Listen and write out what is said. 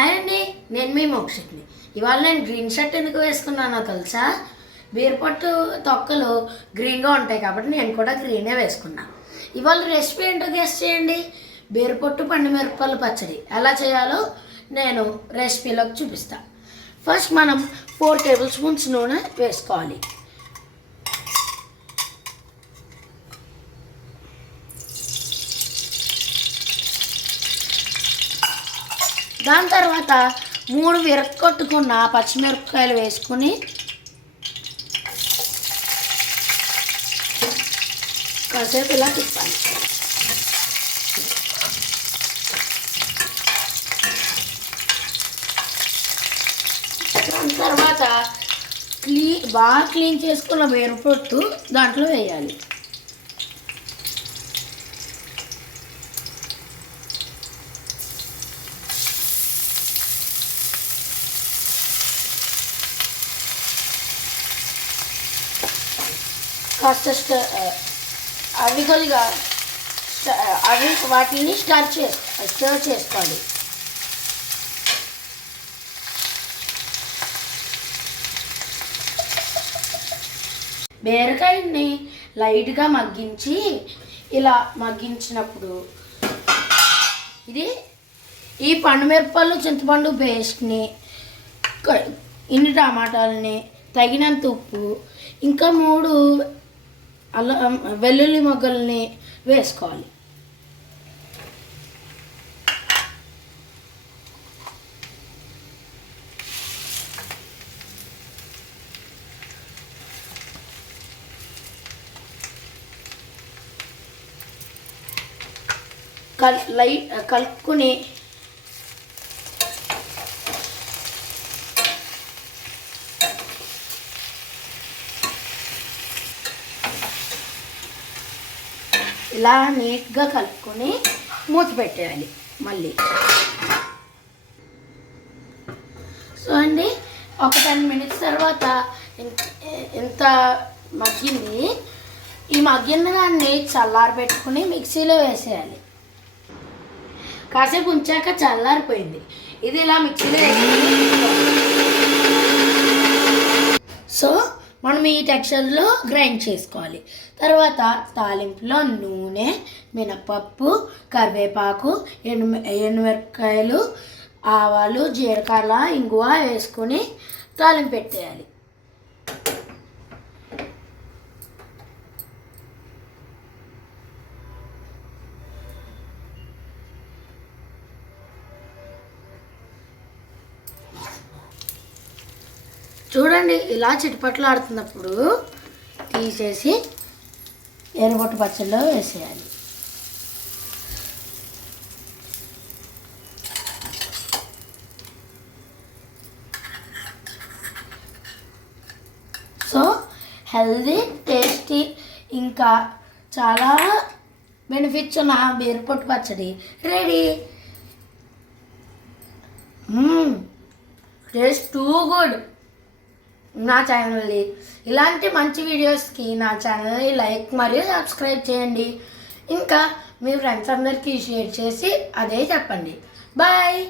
Hi అండి, నేను మీ మోక్షిని. ఇవాళ నేను గ్రీన్ షర్ట్ ఎందుకు వేసుకున్నానో తెలుసా? బీరపట్టు తొక్కలు గ్రీన్గా ఉంటాయి కాబట్టి నేను కూడా గ్రీనే వేసుకున్నాను. ఇవాళ రెసిపీ ఏంటో గెస్ చేయండి. బీరపట్టు పండుమిరపకాయల పచ్చడి ఎలా చేయాలో నేను రెసిపీలోకి చూపిస్తాను. ఫస్ట్ మనం 4 టేబుల్ స్పూన్స్ నూనె వేసుకోవాలి. దాని తర్వాత 3 విరక్కొట్టుకున్న పచ్చిమిరపకాయలు వేసుకుని కాసేపు ఇలా తిప్పాలి. దాని తర్వాత బాగా క్లీన్ చేసుకున్న బీరపొట్టు దాంట్లో వేయాలి. కాస్త అవి కొద్దిగా వాటిని స్టర్ చేసుకోవాలి. బీరకాయని లైట్గా మగ్గించి ఇలా మగ్గించినప్పుడు ఈ పండుమిరపకాయలు చింతపండు పేస్ట్ని, ఇన్ని టమాటాలని, తగినంత ఉప్పు, ఇంకా 3 వెల్లుల్లి మొగ్గల్ని వేసుకోవాలి. కలుపుకుని ఇలా నీట్గా కలుపుకొని మూత పెట్టేయాలి. మళ్ళీ సో అండి, ఒక 10 మినిట్స్ తర్వాత ఇంత మగ్గింది. ఈ మగ్గిన దాన్ని చల్లారి పెట్టుకుని మిక్సీలో వేసేయాలి. కాసేపు ఉంచాక చల్లారిపోయింది. ఇది ఇలా మిక్సీలో వేసుకుని సో మనం ఈ టెక్స్చర్లో గ్రైండ్ చేసుకోవాలి. తర్వాత తాలింపులో నూనె, మినపప్పు, కరివేపాకు, ఎండుమిరపకాయలు, ఆవాలు, జీలకర్ర, ఇంగువ వేసుకొని తాలింపు పెట్టేయాలి. చూడండి, ఇలా చిటిపట్లు ఆడుతున్నప్పుడు తీసేసి ఎర్రగొట్టు పచ్చడిలో వేసేయాలి. సో హెల్దీ, టేస్టీ, ఇంకా చాలా బెనిఫిట్స్ ఉన్న బీరపొట్టు పచ్చడి రెడీ. Taste too good. నా ఛానల్ని ఇలాంటి మంచి వీడియోస్కి నా ఛానల్ని లైక్ మరియు సబ్స్క్రైబ్ చేయండి. ఇంకా మీ ఫ్రెండ్స్ అందరికీ షేర్ చేసి అదే చెప్పండి. బాయ్.